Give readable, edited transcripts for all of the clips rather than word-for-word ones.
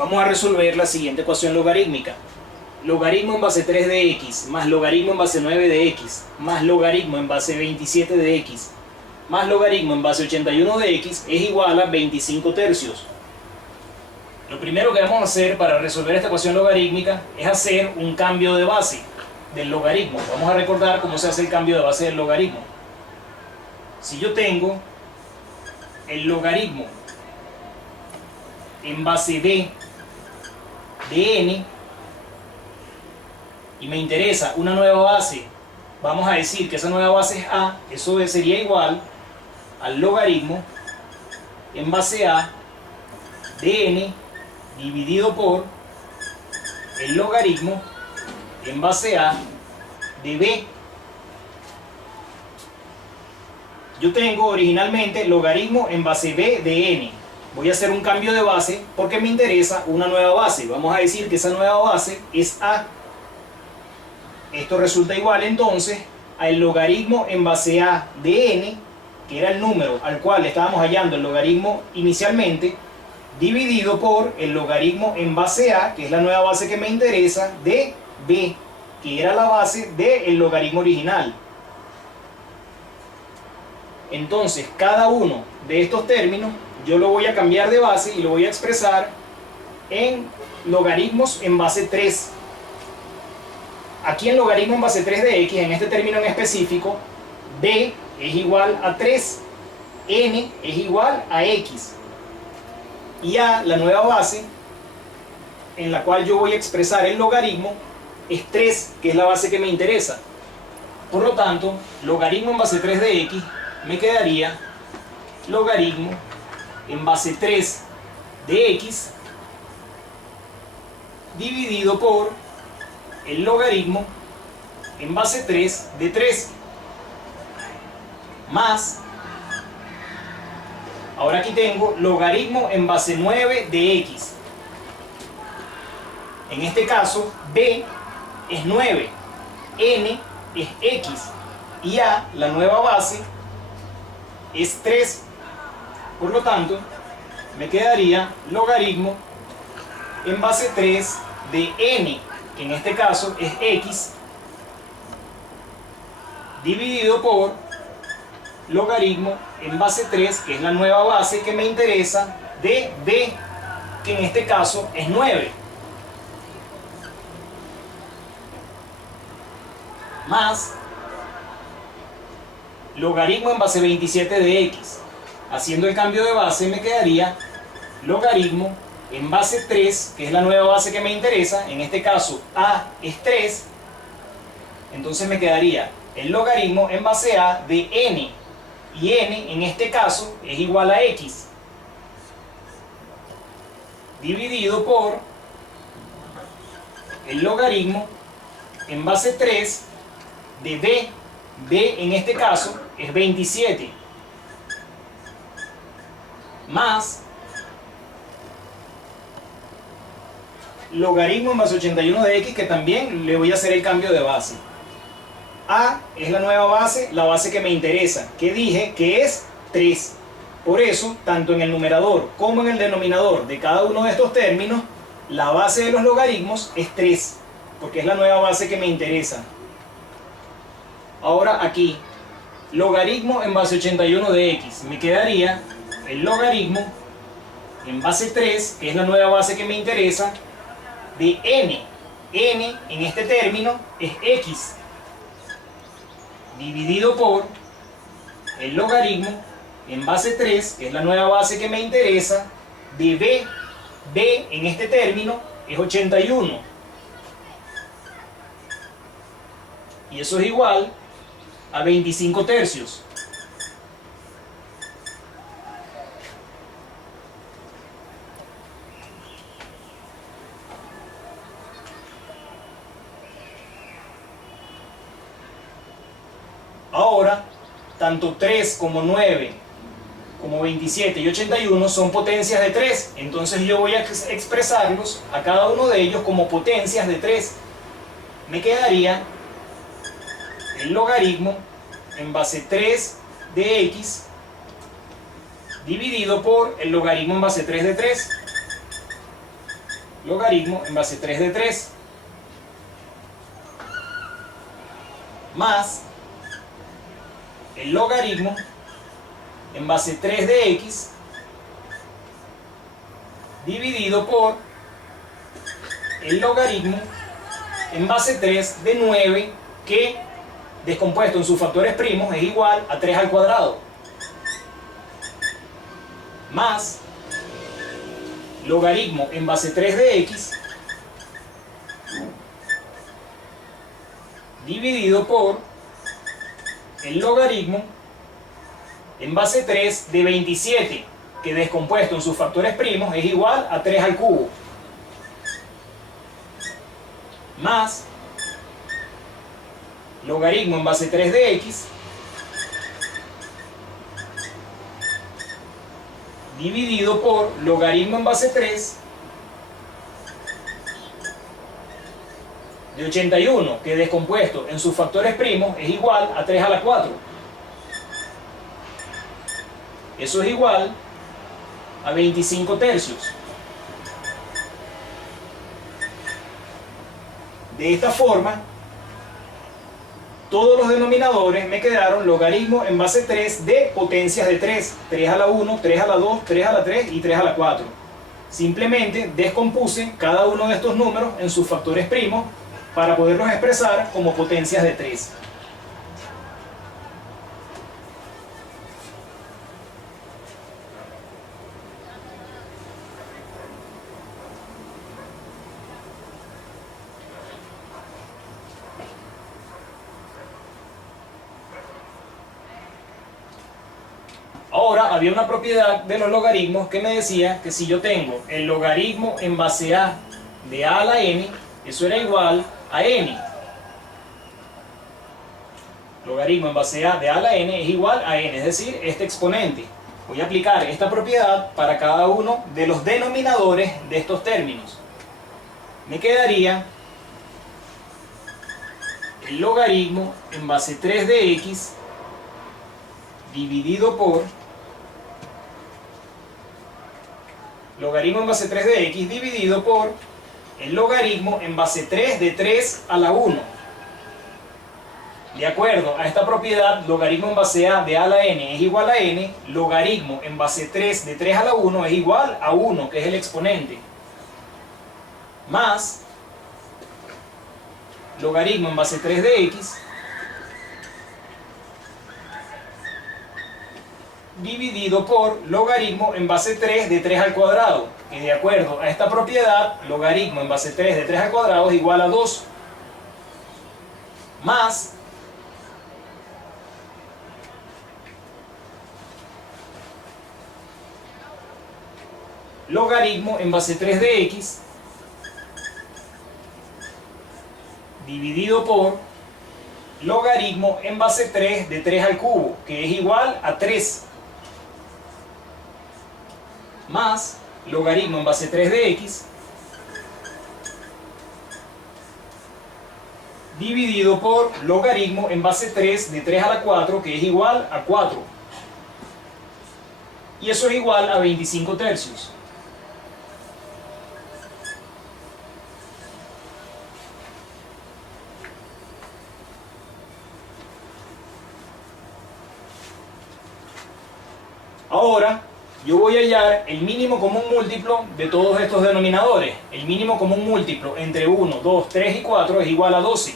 Vamos a resolver la siguiente ecuación logarítmica. Logaritmo en base 3 de x más logaritmo en base 9 de x más logaritmo en base 27 de x más logaritmo en base 81 de x es igual a 25 tercios. Lo primero que vamos a hacer para resolver esta ecuación logarítmica es hacer un cambio de base del logaritmo. Vamos a recordar cómo se hace el cambio de base del logaritmo. Si yo tengo el logaritmo en base b de n y me interesa una nueva base, vamos a decir que esa nueva base es a, eso sería igual al logaritmo en base a de n dividido por el logaritmo en base a de b. Yo tengo originalmente logaritmo en base b de n. Voy a hacer un cambio de base porque me interesa una nueva base. Vamos a decir que esa nueva base es a. Esto resulta igual entonces al logaritmo en base a de n, que era el número al cual estábamos hallando el logaritmo inicialmente, dividido por el logaritmo en base a, que es la nueva base que me interesa, de b, que era la base del logaritmo original. Entonces, cada uno de estos términos yo lo voy a cambiar de base y lo voy a expresar en logaritmos en base 3. Aquí en logaritmo en base 3 de x, en este término en específico, b es igual a 3, n es igual a x. Y a, la nueva base en la cual yo voy a expresar el logaritmo, es 3, que es la base que me interesa. Por lo tanto, logaritmo en base 3 de x me quedaría logaritmo en base 3 de x dividido por el logaritmo en base 3 de 3 más, ahora aquí tengo logaritmo en base 9 de x. En este caso b es 9, n es x y a, la nueva base, es 3. Por lo tanto, me quedaría logaritmo en base 3 de n, que en este caso es x, dividido por logaritmo en base 3, que es la nueva base que me interesa, de b, que en este caso es 9. Más logaritmo en base 27 de x. Haciendo el cambio de base me quedaría logaritmo en base 3, que es la nueva base que me interesa, en este caso a es 3, entonces me quedaría el logaritmo en base a de n, y n en este caso es igual a x, dividido por el logaritmo en base 3 de b, b en este caso es 27, más logaritmo en base 81 de x, que también le voy a hacer el cambio de base. A es la nueva base, la base que me interesa, que dije que es 3. Por eso, tanto en el numerador como en el denominador de cada uno de estos términos, la base de los logaritmos es 3, porque es la nueva base que me interesa. Ahora aquí, logaritmo en base 81 de x, me quedaría el logaritmo en base 3, que es la nueva base que me interesa, de n. N en este término es x, dividido por el logaritmo en base 3, que es la nueva base que me interesa, de b. B en este término es 81. Y eso es igual a 25 tercios. Ahora, tanto 3 como 9, como 27 y 81 son potencias de 3. Entonces yo voy a expresarlos a cada uno de ellos como potencias de 3. Me quedaría el logaritmo en base 3 de x dividido por el logaritmo en base 3 de 3. logaritmo en base 3 de 3 más el logaritmo en base 3 de x dividido por el logaritmo en base 3 de 9, que descompuesto en sus factores primos es igual a 3 al cuadrado, más logaritmo en base 3 de x dividido por el logaritmo en base 3 de 27, que descompuesto en sus factores primos es igual a 3 al cubo, más logaritmo en base 3 de x dividido por logaritmo en base 3 de 81, que descompuesto en sus factores primos es igual a 3 a la 4. Eso es igual a 25 tercios. De esta forma, todos los denominadores me quedaron logaritmo en base 3 de potencias de 3. 3 a la 1, 3 a la 2, 3 a la 3 y 3 a la 4. Simplemente descompuse cada uno de estos números en sus factores primos para poderlos expresar como potencias de 3. Ahora, había una propiedad de los logaritmos que me decía que si yo tengo el logaritmo en base a de a la n, eso era igual a n. Logaritmo en base a de a la n es igual a n, es decir, este exponente. Voy a aplicar esta propiedad para cada uno de los denominadores de estos términos. Me quedaría el logaritmo en base 3 de x dividido por logaritmo en base 3 de x dividido por el logaritmo en base 3 de 3 a la 1. De acuerdo a esta propiedad, logaritmo en base a de a la n es igual a n, logaritmo en base 3 de 3 a la 1 es igual a 1, que es el exponente, más logaritmo en base 3 de x dividido por logaritmo en base 3 de 3 al cuadrado, que de acuerdo a esta propiedad, logaritmo en base 3 de 3 al cuadrado es igual a 2, más logaritmo en base 3 de x dividido por logaritmo en base 3 de 3 al cubo, que es igual a 3, más logaritmo en base 3 de x dividido por logaritmo en base 3 de 3 a la 4, que es igual a 4. Y eso es igual a 25 tercios. Ahora, yo voy a hallar el mínimo común múltiplo de todos estos denominadores. El mínimo común múltiplo entre 1, 2, 3 y 4 es igual a 12.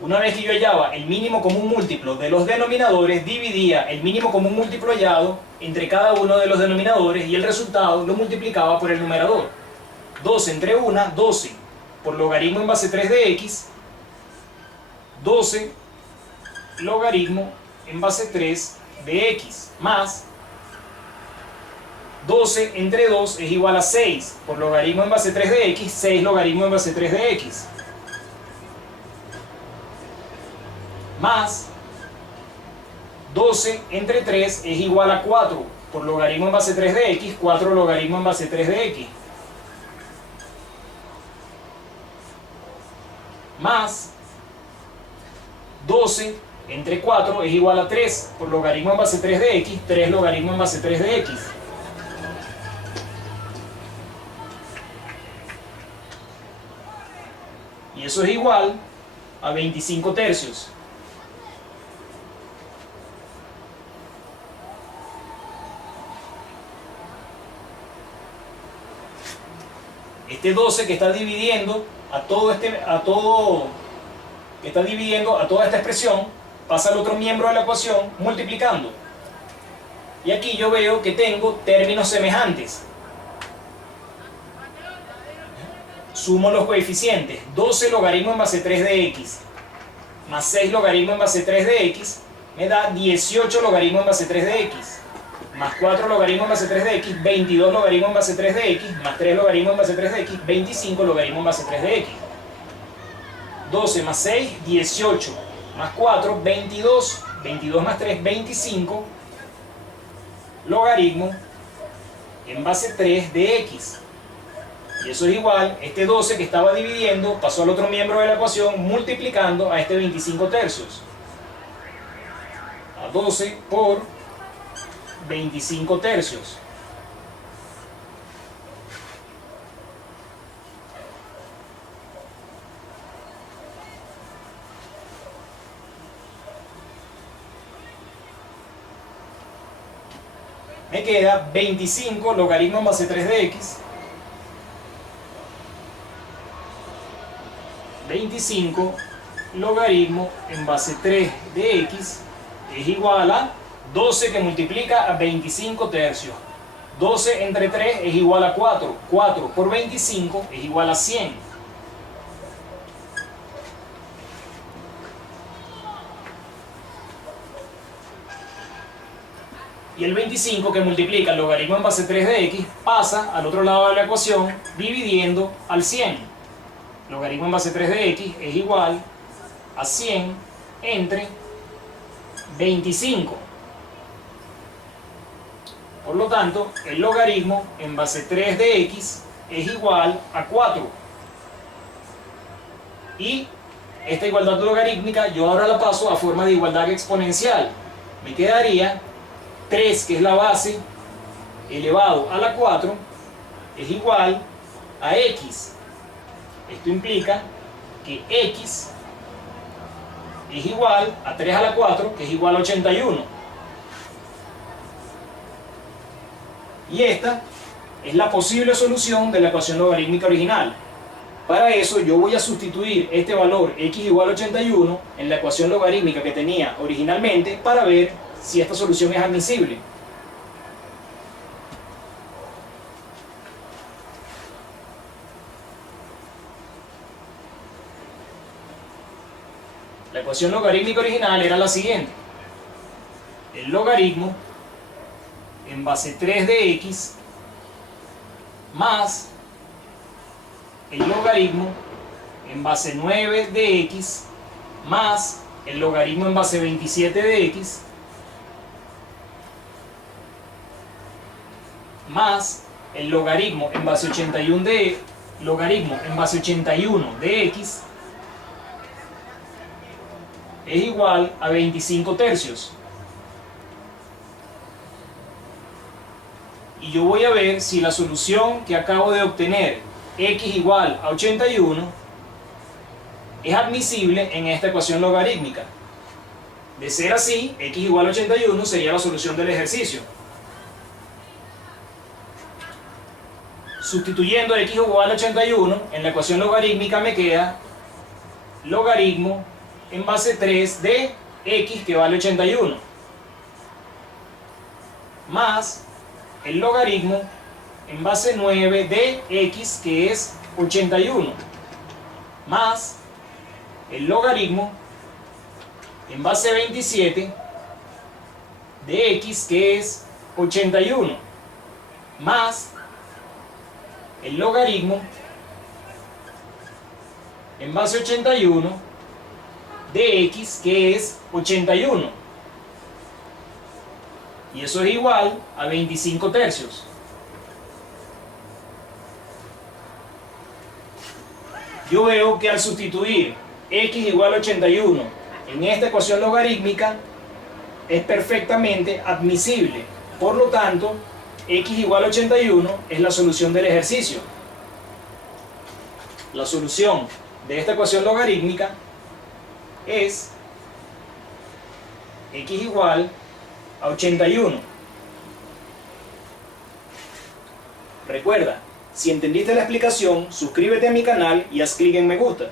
Una vez que yo hallaba el mínimo común múltiplo de los denominadores, dividía el mínimo común múltiplo hallado entre cada uno de los denominadores y el resultado lo multiplicaba por el numerador. 12 entre 1, 12, por logaritmo en base 3 de x, 12 logaritmo en base 3 de x, más 12 entre 2 es igual a 6, por logaritmo en base 3 de x, 6 logaritmo en base 3 de x, más 12 entre 3 es igual a 4, por logaritmo en base 3 de x, 4 logaritmo en base 3 de x, más 12 entre 4 es igual a 3 por logaritmo en base 3 de x, 3 logaritmo en base 3 de x. Y eso es igual a 25 tercios. Este 12 que está dividiendo a toda esta expresión pasa al otro miembro de la ecuación multiplicando. Y aquí yo veo que tengo términos semejantes. Sumo los coeficientes. 12 logaritmo en base 3 de x más 6 logaritmo en base 3 de x me da 18 logaritmo en base 3 de x. Más 4 logaritmo en base 3 de x, 22 logaritmo en base 3 de x, más 3 logaritmo en base 3 de x, 25 logaritmo en base 3 de x. 12 más 6, 18, más 4, 22, 22 más 3, 25 logaritmo en base 3 de x. Y eso es igual, este 12 que estaba dividiendo pasó al otro miembro de la ecuación multiplicando a este 25 tercios. A 12 por 25 tercios. Me queda 25 logaritmo en base 3 de x. 25 logaritmo en base 3 de x es igual a 12 que multiplica a 25 tercios. 12 entre 3 es igual a 4. 4 por 25 es igual a 100. Y el 25 que multiplica el logaritmo en base 3 de x pasa al otro lado de la ecuación dividiendo al 100. Logaritmo en base 3 de x es igual a 100 entre 25. Por lo tanto, el logaritmo en base 3 de x es igual a 4. Y esta igualdad logarítmica yo ahora la paso a forma de igualdad exponencial. Me quedaría 3, que es la base, elevado a la 4, es igual a x. Esto implica que x es igual a 3 a la 4, que es igual a 81. Y esta es la posible solución de la ecuación logarítmica original. Para eso yo voy a sustituir este valor x igual a 81 en la ecuación logarítmica que tenía originalmente para ver si esta solución es admisible. La ecuación logarítmica original era la siguiente. El logaritmo en base 3 de x más el logaritmo en base 9 de x más el logaritmo en base 27 de x más el logaritmo en base 81 de x es igual a 25 tercios. Y yo voy a ver si la solución que acabo de obtener, x igual a 81, es admisible en esta ecuación logarítmica. De ser así, x igual a 81 sería la solución del ejercicio. Sustituyendo x igual a 81 en la ecuación logarítmica me queda logaritmo en base 3 de x, que vale 81, más el logaritmo en base 9 de x, que es 81, más el logaritmo en base 27 de x, que es 81, más el logaritmo en base 81 de x, que es 81. Y eso es igual a 25 tercios. Yo veo que al sustituir x igual a 81 en esta ecuación logarítmica es perfectamente admisible. Por lo tanto, x igual a 81 es la solución del ejercicio. La solución de esta ecuación logarítmica es x igual a 81. Recuerda, si entendiste la explicación, suscríbete a mi canal y haz clic en me gusta.